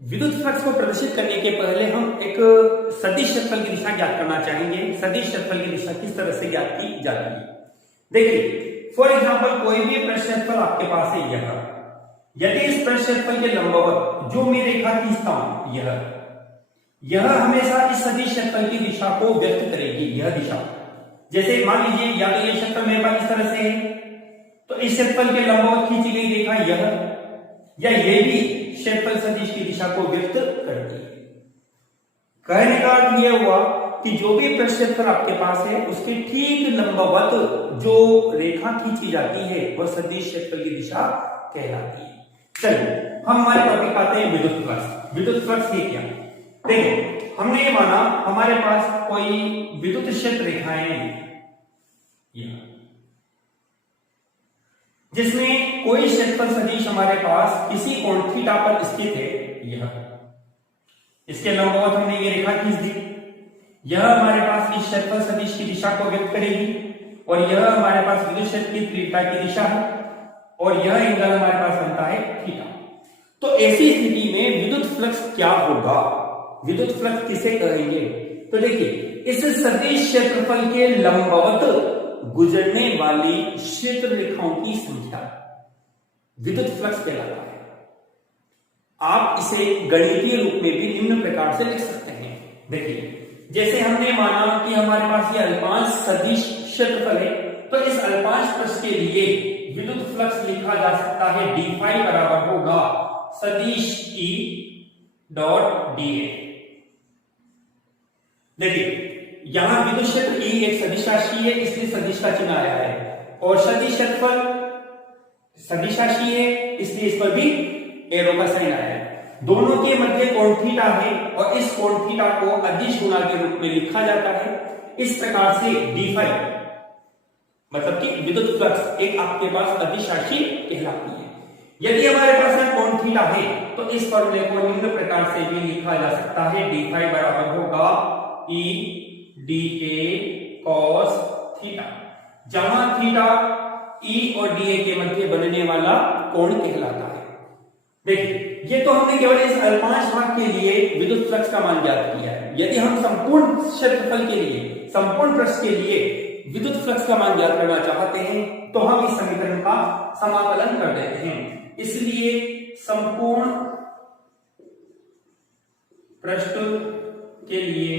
विद्युत फ्लक्स को प्रदर्शित करने के पहले हम एक सदिश क्षेत्रफल की दिशा ज्ञात करना चाहेंगे। सदिश क्षेत्रफल की दिशा किस तरह से ज्ञात की जाती है? देखिए, फॉर एग्जांपल कोई भी पृष्ठ क्षेत्रफल आपके पास है यह, यदि इस पृष्ठ क्षेत्रफल के लंबवत जो मैं रेखा खींचता हूं यह हमेशा इस सदिश क्षेत्रफल की दिशा को व्यक्त करेगी। यह दिशा, जैसे मान लीजिए या तो ये क्षेत्रफल मेरे पास इस तरह से है, तो इस क्षेत्रफल के लंबवत खींची गई रेखा यह, या ये भी क्षेत्रफल सदिश की दिशा को व्यक्त करती है। कहने का अर्थ यह हुआ कि जो भी पृष्ठ क्षेत्रफल आपके पास है उसके ठीक लंबवत जो रेखा खींची जाती है वह सदिश क्षेत्रफल की दिशा कहलाती है। चलिए हम हमारे टॉपिक आते हैं विद्युत फ्लक्स। विद्युत फ्लक्स है क्या? देखो, हमने ये माना हमारे पास कोई विद्युत क्षेत्र रेखाएं हैं जिसमें कोई क्षेत्रफल सदिश हमारे पास किसी कोण थीटा पर स्थित है। यह इसके लंबवत हमने ये रेखा खींच दी। यह हमारे पास इस क्षेत्रफल सदिश की दिशा को व्यक्त करेगी और यह हमारे पास विद्युत क्षेत्र की तीव्रता की दिशा है और यह एंगल हमारे पास बनता है थीटा। तो ऐसी स्थिति में विद्युत फ्लक्स क्या होगा? विद्युत फ्लक्स किसे कहेंगे? तो देखिए, इस सदिश क्षेत्रफल के लंबवत गुजरने वाली क्षेत्र रेखाओं की संख्या विद्युत फ्लक्स कहलाता है। आप इसे गणितीय रूप में भी निम्न प्रकार से लिख सकते हैं। देखिए, जैसे हमने माना कि हमारे पास ये अल्पांश सदिश क्षेत्रफल है, तो इस अल्पांश पृष्ठ के लिए विद्युत फ्लक्स लिखा जा सकता है d फाई बराबर होगा सदिश E डॉट dA। देखिए, यहां विद्युत क्षेत्र E एक सदिश राशि है, इसलिए सदिश का चिन्ह आया है, और सदिश क्षेत्रफल सदिश राशि है इसलिए इस पर भी एरो का साइन आया है। दोनों के मध्य कोण थीटा है और इस कोण थीटा को अदिश गुणा के रूप में लिखा जाता है। इस प्रकार से d फाई मतलब कि विद्युत फ्लक्स एक आपके पास अदिश राशि कहलाती है। यदि हमारे पास कोण थीटा है तो इस फॉर्मूले को निम्न प्रकार से भी लिखा जा सकता है, d फाई बराबर होगा E dA cos थीटा, जहां थीटा E और dA के मध्य बनने वाला कोण कहलाता है। देखिए, ये तो हमने केवल इस अल्पांश भाग के लिए विद्युत फ्लक्स का मान ज्ञात किया है। यदि हम संपूर्ण क्षेत्रफल के लिए, संपूर्ण पृष्ठ के लिए विद्युत फ्लक्स का मान ज्ञात करना चाहते हैं तो हम इस समीकरण का समाकलन कर देते हैं। इसलिए संपूर्ण पृष्ठ के लिए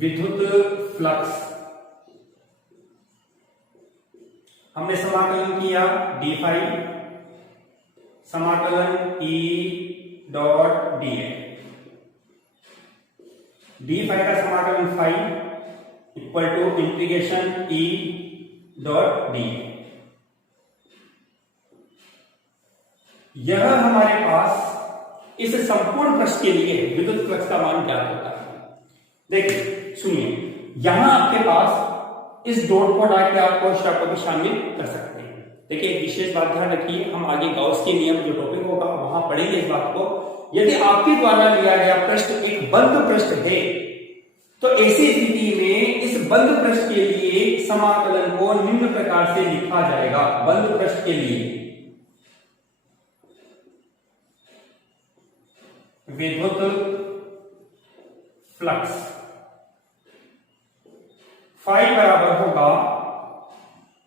विद्युत फ्लक्स हमने समाकलन किया d फाई समाकलन E dot dA। d phi का समाकलन phi equal to integration E dot dA। यह हमारे पास इस संपूर्ण पृष्ठ के लिए विद्युत फ्लक्स का मान ज्ञात होता है। देखिए, सुनिए, यहां आपके पास इस डॉट को हटा के आप कोष्ठक को भी शामिल कर सकते हैं। देखिए, एक विशेष बात ध्यान रखिए, हम आगे गॉस के नियम जो टॉपिक होगा वहां पढ़ेंगे इस बात को। यदि आपके द्वारा लिया गया पृष्ठ एक बंद पृष्ठ है तो ऐसी स्थिति में इस बंद पृष्ठ के लिए समाकलन को निम्न प्रकार से लिखा जाएगा। बंद पृष्ठ के लिए विद्युत फ्लक्स फाई बराबर होगा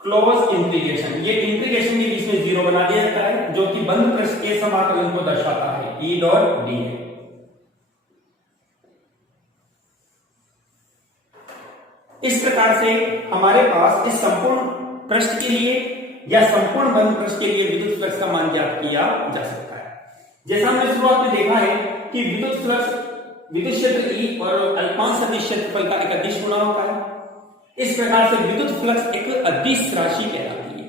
क्लोज इंटीग्रेशन, ये इंटीग्रेशन के बीच में जीरो बना दिया जाता है जो कि बंद पृष्ठ के समाकलन को दर्शाता है, E डॉट dA। इस प्रकार से हमारे पास इस संपूर्ण पृष्ठ के लिए या संपूर्ण बंद पृष्ठ के लिए विद्युत फ्लक्स का मान ज्ञात किया जा सकता है। जैसा हमने शुरुआत में देखा है कि विद्युत फ्लक्स विद्युत क्षेत्र E और अल्पांश सदिश क्षेत्रफल का एक अदिश गुणा होता है। इस प्रकार से विद्युत फ्लक्स एक अदिश राशि कहलाती है।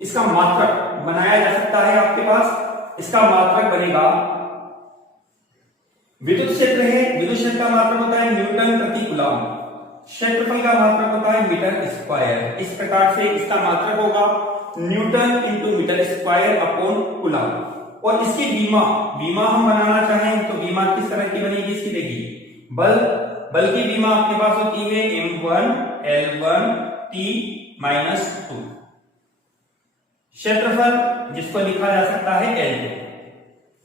इसका मात्रक बनाया जा सकता है आपके पास। इसका मात्रक बनेगा, विद्युत क्षेत्र है, विद्युत क्षेत्र का मात्रक होता है न्यूटन प्रति कूलम, क्षेत्रफल का मात्रक होता है मीटर स्क्वायर। इस प्रकार से इसका मात्रक होगा newton into metre square upon coulomb. और इसकी बीमा हम बनाना चाहें तो बीमा किस तरह की बनेगी इसकी? देखिए, बल की बीमा आपके पास होती है M1 L1 T -2। क्षेत्रफल जिसको लिखा जा सकता है L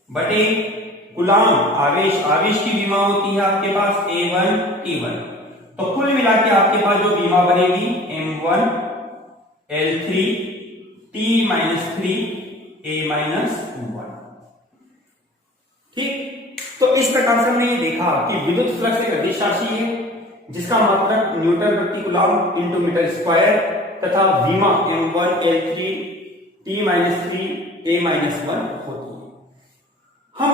बटे कूलाम आवेश, आवेश की विमा होती है आपके पास A1 T1। तो कुल मिला के आपके पास जो विमा बनेगी M1 L3 T-3 A-1। ठीक, तो इस प्रकार से हमने ये देखा कि विद्युत फ्लक्स एक अदिश राशि है जिसका मात्रक न्यूटन प्रति कूलाम इंटू मीटर स्क्वायर तथा विमा M1 L3 T-3 A-1 होती है। हम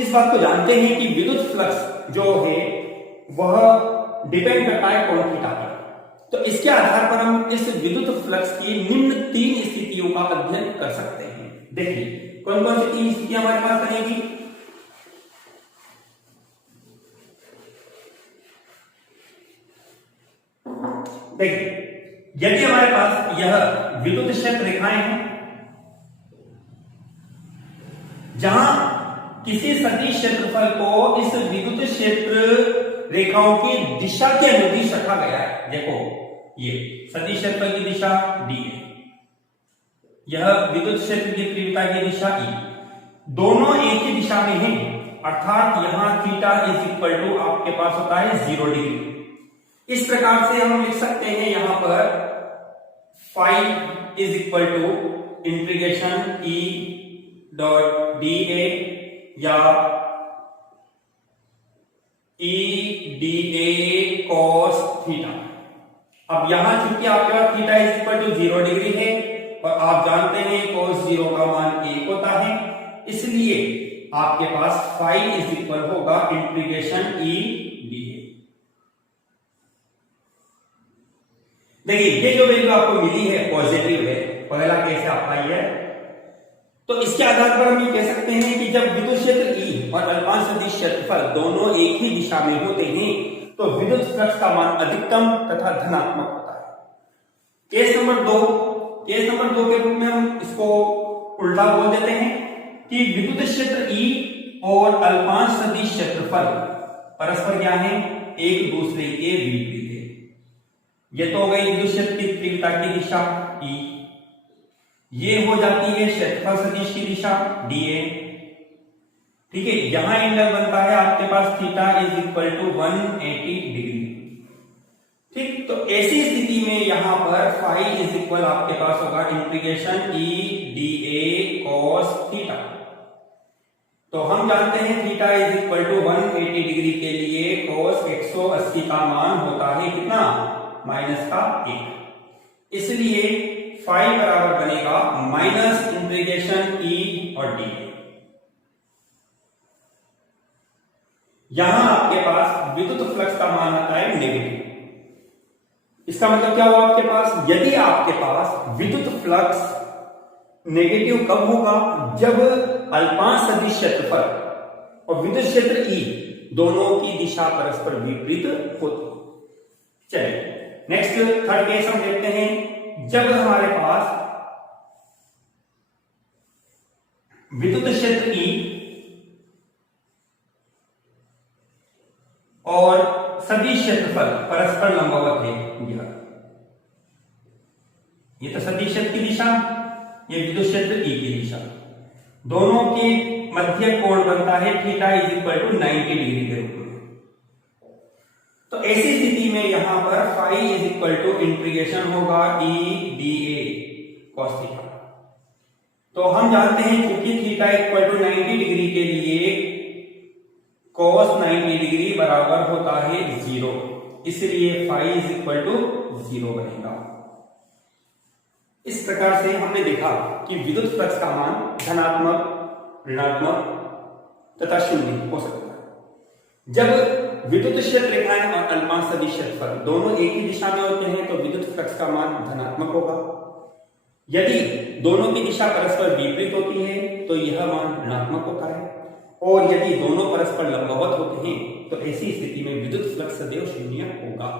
इस बात को जानते हैं कि विद्युत फ्लक्स जो है वह डिपेंड करता है कोण थीटा पर। तो इसके आधार पर हम इस विद्युत फ्लक्स की निम्न 3 स्थितियों का अध्ययन कर सकते हैं। देखिए कौन कौन सी 3 स्थितियां हमारे पास बनेगी। देखिए यदि हमारे पास यह विद्युत क्षेत्र रेखाएं हैं जहां किसी सदिश क्षेत्रफल को इस विद्युत क्षेत्र रेखाओं की दिशा के अनुदिश रखा गया है। देखो ये सदिश क्षेत्रफल की दिशा D है, यह विद्युत क्षेत्र की तीव्रता की दिशा E, दोनों एक ही दिशा में हैं, अर्थात यहां थीटा इज इक्वल टू आपके पास होता है 0 डिग्री। इस प्रकार से हम लिख सकते हैं यहां पर phi is equal to integration E dot dA या E dA cos थीटा। अब यहां चूंकि आपके पास theta is equal to 0 degree है और आप जानते हैं cos 0 का मान 1 होता है, इसलिए आपके पास फाई इज इक्वल होगा इंटीग्रेशन E dA। देखिए ये जो वैल्यू आपको मिली है पॉजिटिव है, पहला केस अप्लाई है, तो इसके आधार पर हम ये कह सकते हैं कि जब विद्युत क्षेत्र E और अल्पांश सदिश क्षेत्रफल दोनों एक ही दिशा में होते हैं तो विद्युत फ्लक्स का मान अधिकतम तथा धनात्मक होता है। केस नंबर 2, केस नंबर 2 के रूप में हम इसको उल्टा बोल देते हैं कि विद्युत क्षेत्र E और अल्पांश सदिश क्षेत्रफल परस्पर क्या है, एक दूसरे के विपरीत है। ये तो हो गई विद्युत क्षेत्र की तीव्रता की दिशा E, ये हो जाती है क्षेत्रफल सदिश की दिशा dA। ठीक है, यहां एंगल बनता है आपके पास theta is equal to 180 degree. ठीक, तो ऐसी स्थिति में यहां पर फाई इज इक्वल आपके पास होगा integration E dA cos theta. तो हम जानते हैं theta is equal to 180 degree के लिए cos 180 का मान होता है कितना, -1, इसलिए फाई बराबर बनेगा माइनस इंटीग्रेशन E और D। यहां आपके पास विद्युत फ्लक्स का मान आता है नेगेटिव। इसका मतलब क्या हुआ आपके पास, यदि आपके पास विद्युत फ्लक्स नेगेटिव कब होगा, जब अल्पांश सदिश क्षेत्रफल और विद्युत क्षेत्र E दोनों की दिशा परस्पर विपरीत होती। चलिए नेक्स्ट थर्ड केस हम देखते हैं। जब हमारे पास विद्युत क्षेत्र E और सदिश क्षेत्रफल परस्पर लंबवत है, ये तो सदिश क्षेत्र की दिशा, ये विद्युत क्षेत्र E की दिशा, दोनों के मध्य कोण बनता है theta is equal to 90 degree के रूप में। तो ऐसी स्थिति में यहां पर phi is equal to integration होगा E dA cos थीटा। तो हम जानते हैं क्योंकि थीटा इक्वल टू 90 डिग्री के लिए cos 90 डिग्री बराबर होता है 0, इसलिए फाई इज इक्वल टू 0 बनेगा। इस प्रकार से हमने देखा कि विद्युत फ्लक्स का मान धनात्मक, ऋणात्मक तथा शून्य हो सकता है। जब विद्युत क्षेत्र रेखाएं और अल्पांश सदिश क्षेत्रफल दोनों एक ही दिशा में होते हैं तो विद्युत फ्लक्स का मान धनात्मक होगा। यदि दोनों की दिशा परस्पर विपरीत होती है तो यह मान ऋणात्मक होता है, और यदि दोनों परस्पर लंबवत होते हैं तो ऐसी स्थिति में विद्युत फ्लक्स सदैव शून्य होगा।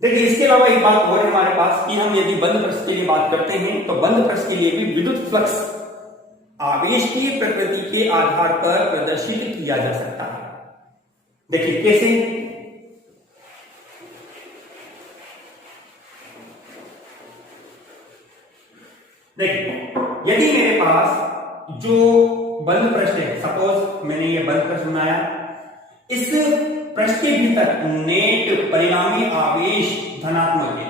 देखिए इसके अलावा एक बात और है हमारे पास कि हम यदि बंद पृष्ठ के लिए बात करते हैं तो बंद पृष्ठ के लिए भी विद्युत फ्लक्स आवेश की प्रकृति के आधार पर प्रदर्शित किया जा सकता है। देखिए कैसे, देखिए यदि मेरे पास जो बंद पृष्ठ है, सपोज मैंने ये बंद पृष्ठ बनाया, इस पृष्ठ के भीतर नेट परिणामी आवेश धनात्मक है,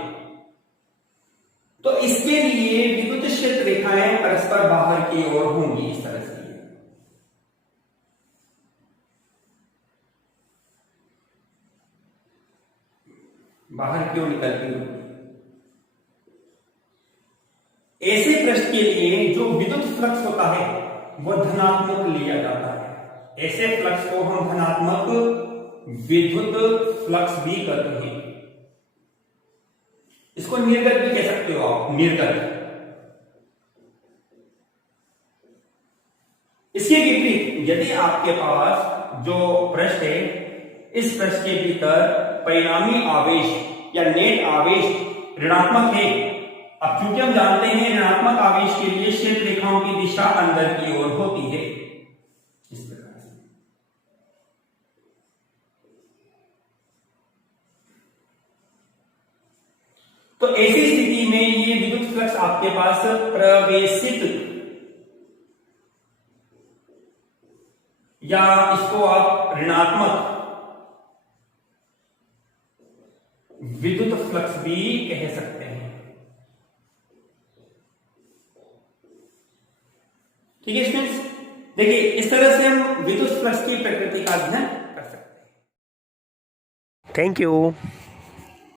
तो इसके लिए विद्युत क्षेत्र रेखाएं परस्पर बाहर की ओर होंगी इस तरह से। बाहर की ओर निकलती होगी। ऐसे पृष्ठ के लिए जो विद्युत फ्लक्स होता है वह धनात्मक लिया जाता है। ऐसे फ्लक्स को हम धनात्मक विद्युत फ्लक्स भी कहते हैं। इसको निर्गत भी कह सकते हो आप, निर्गत। इसके विपरीत यदि आपके पास जो पृष्ठ है, इस पृष्ठ के भीतर परिणामी आवेश या नेट आवेश ऋणात्मक है। अब क्योंकि हम जानते हैं ऋणात्मक आवेश के लिए क्षेत्र रेखाओं की दिशा अंदर की ओर होती है, इस प्रकार से। तो ऐसी स्थिति में ये विद्युत फ्लक्स आपके पास प्रवेशित, या इसको आप ऋणात्मक विद्युत फ्लक्स भी कह सकते हैं। ठीक है स्टूडेंट्स, देखिए इस तरह से हम विद्युत फ्लक्स की प्रकृति का अध्ययन कर सकते हैं। Thank you.